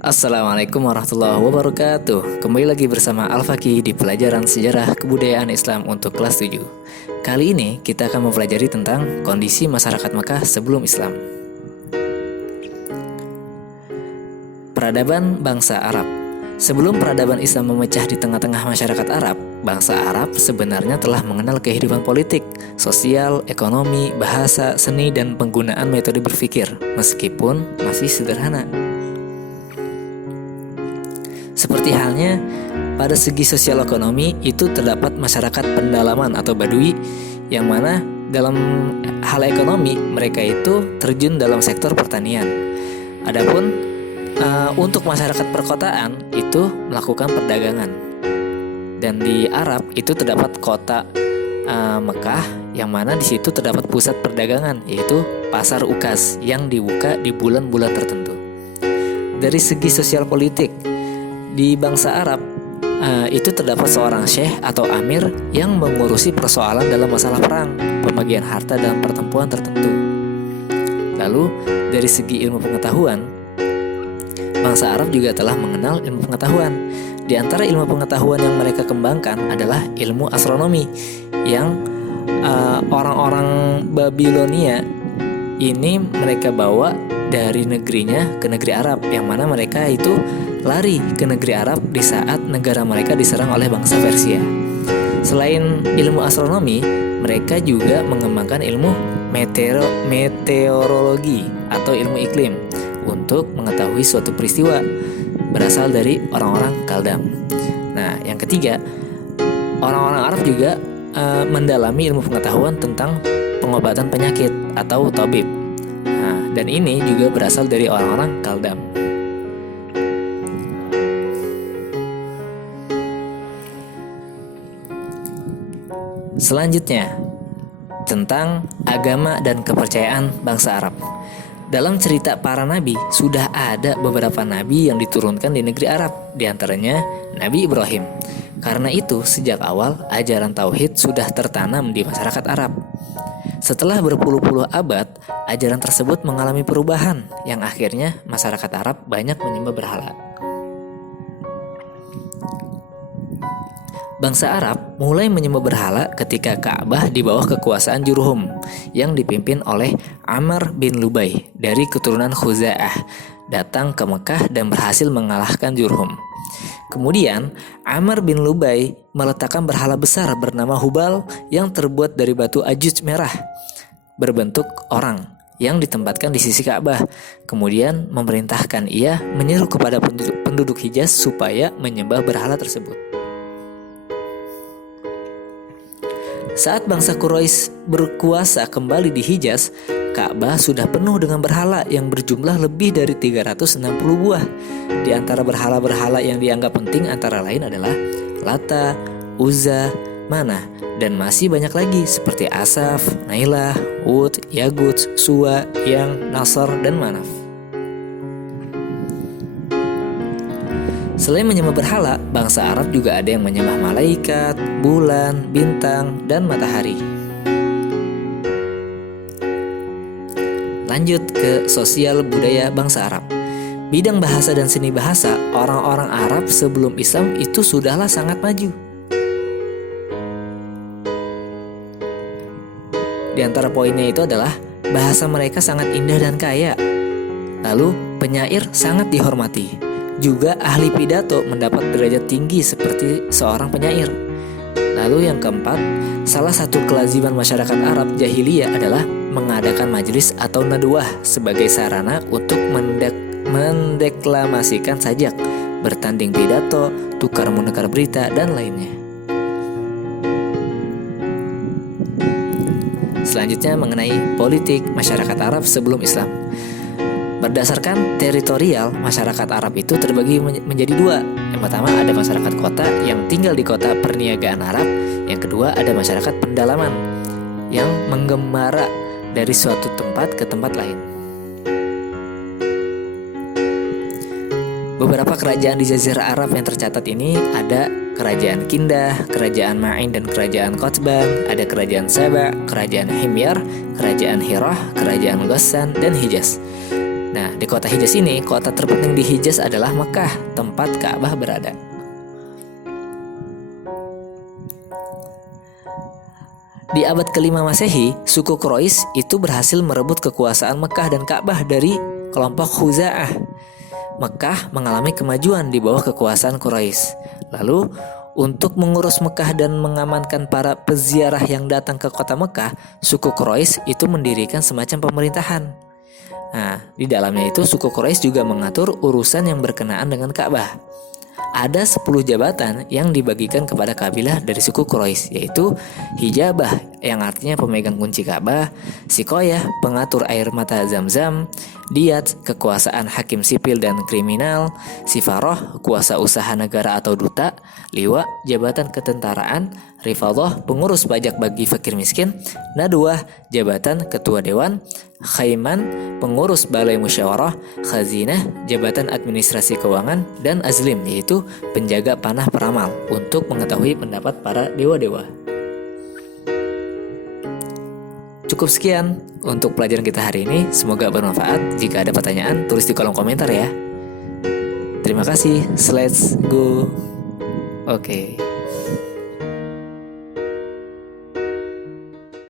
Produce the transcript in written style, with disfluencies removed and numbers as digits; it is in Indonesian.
Assalamualaikum warahmatullahi wabarakatuh. Kembali lagi bersama Al-Faqih di pelajaran sejarah kebudayaan Islam untuk kelas 7. Kali ini kita akan mempelajari tentang kondisi masyarakat Mekah sebelum Islam. Peradaban bangsa Arab. Sebelum peradaban Islam memecah di tengah-tengah masyarakat Arab, bangsa Arab sebenarnya telah mengenal kehidupan politik, sosial, ekonomi, bahasa, seni, dan penggunaan metode berpikir, meskipun masih sederhana. Seperti halnya pada segi sosial ekonomi itu terdapat masyarakat pendalaman atau badui, yang mana dalam hal ekonomi mereka itu terjun dalam sektor pertanian. Adapun untuk masyarakat perkotaan itu melakukan perdagangan. Dan di Arab itu terdapat kota Mekah, yang mana di situ terdapat pusat perdagangan, yaitu pasar Ukaz yang dibuka di bulan-bulan tertentu. Dari segi sosial politik, di bangsa Arab itu terdapat seorang syekh atau amir yang mengurusi persoalan dalam masalah perang, pembagian harta dalam pertempuran tertentu. Lalu dari segi ilmu pengetahuan, bangsa Arab juga telah mengenal ilmu pengetahuan. Di antara ilmu pengetahuan yang mereka kembangkan adalah ilmu astronomi, yang orang-orang Babilonia ini mereka bawa dari negerinya ke negeri Arab, yang mana mereka itu lari ke negeri Arab di saat negara mereka diserang oleh bangsa Persia. Selain ilmu astronomi, mereka juga mengembangkan ilmu meteorologi atau ilmu iklim untuk mengetahui suatu peristiwa berasal dari orang-orang Kaldam. Nah, yang ketiga, orang-orang Arab juga mendalami ilmu pengetahuan tentang pengobatan penyakit atau tabib. Nah, dan ini juga berasal dari orang-orang Kaldam. Selanjutnya, tentang agama dan kepercayaan bangsa Arab. Dalam cerita para nabi, sudah ada beberapa nabi yang diturunkan di negeri Arab, di antaranya Nabi Ibrahim. Karena itu, sejak awal ajaran tauhid sudah tertanam di masyarakat Arab. Setelah berpuluh-puluh abad, ajaran tersebut mengalami perubahan, yang akhirnya masyarakat Arab banyak menyembah berhala. Bangsa Arab mulai menyembah berhala ketika Ka'bah di bawah kekuasaan Jurhum yang dipimpin oleh Amr bin Lubai dari keturunan Khuza'ah datang ke Mekah dan berhasil mengalahkan Jurhum. Kemudian Amr bin Lubai meletakkan berhala besar bernama Hubal yang terbuat dari batu ajuj merah berbentuk orang yang ditempatkan di sisi Ka'bah. Kemudian memerintahkan ia menyeru kepada penduduk Hijaz supaya menyembah berhala tersebut. Saat bangsa Quraisy berkuasa kembali di Hijaz, Ka'bah sudah penuh dengan berhala yang berjumlah lebih dari 360 buah. Di antara berhala-berhala yang dianggap penting antara lain adalah Lata, Uzza, Manah, dan masih banyak lagi seperti Asaf, Nailah, Wud, Yagut, Suwa, Yang, Nasr, dan Manaf. Selain menyembah berhala, bangsa Arab juga ada yang menyembah malaikat, bulan, bintang, dan matahari. Lanjut ke sosial budaya bangsa Arab. Bidang bahasa dan seni bahasa, orang-orang Arab sebelum Islam itu sudahlah sangat maju. Di antara poinnya itu adalah bahasa mereka sangat indah dan kaya. Lalu penyair sangat dihormati. Juga ahli pidato mendapat derajat tinggi seperti seorang penyair. Lalu yang keempat, salah satu kelaziman masyarakat Arab jahiliyah adalah mengadakan majelis atau nadwah sebagai sarana untuk mendeklamasikan sajak, bertanding pidato, tukar-menukar berita, dan lainnya. Selanjutnya mengenai politik masyarakat Arab sebelum Islam. Berdasarkan teritorial, masyarakat Arab itu terbagi menjadi dua. Yang pertama ada masyarakat kota yang tinggal di kota perniagaan Arab. Yang kedua ada masyarakat pendalaman yang menggembara dari suatu tempat ke tempat lain. Beberapa kerajaan di Jazirah Arab yang tercatat ini ada Kerajaan Kindah, Kerajaan Ma'in, dan Kerajaan Qotban. Ada Kerajaan Saba, Kerajaan Himyar, Kerajaan Hirah, Kerajaan Ghassan, dan Hijaz. Nah, di kota Hijaz ini, kota terpenting di Hijaz adalah Mekah, tempat Ka'bah berada. Di abad ke-5 Masehi, suku Quraisy itu berhasil merebut kekuasaan Mekah dan Ka'bah dari kelompok Khuza'ah. Mekah mengalami kemajuan di bawah kekuasaan Quraisy. Lalu, untuk mengurus Mekah dan mengamankan para peziarah yang datang ke kota Mekah, suku Quraisy itu mendirikan semacam pemerintahan. Nah, di dalamnya itu suku Quraisy juga mengatur urusan yang berkenaan dengan Ka'bah. Ada 10 jabatan yang dibagikan kepada kabilah dari suku Quraisy, yaitu Hijabah yang artinya pemegang kunci Ka'bah, Sikoyah pengatur air mata Zam-Zam, Diyat kekuasaan hakim sipil dan kriminal, Sifaroh kuasa usaha negara atau duta, Liwa jabatan ketentaraan, Rifadhah pengurus pajak bagi fakir miskin, Nadwah jabatan ketua dewan, Khaiman pengurus balai musyawarah, Khazinah jabatan administrasi keuangan, dan Azlim yaitu penjaga panah peramal untuk mengetahui pendapat para dewa-dewa. Cukup sekian untuk pelajaran kita hari ini, semoga bermanfaat. Jika ada pertanyaan, tulis di kolom komentar ya. Terima kasih, let's go. Oke.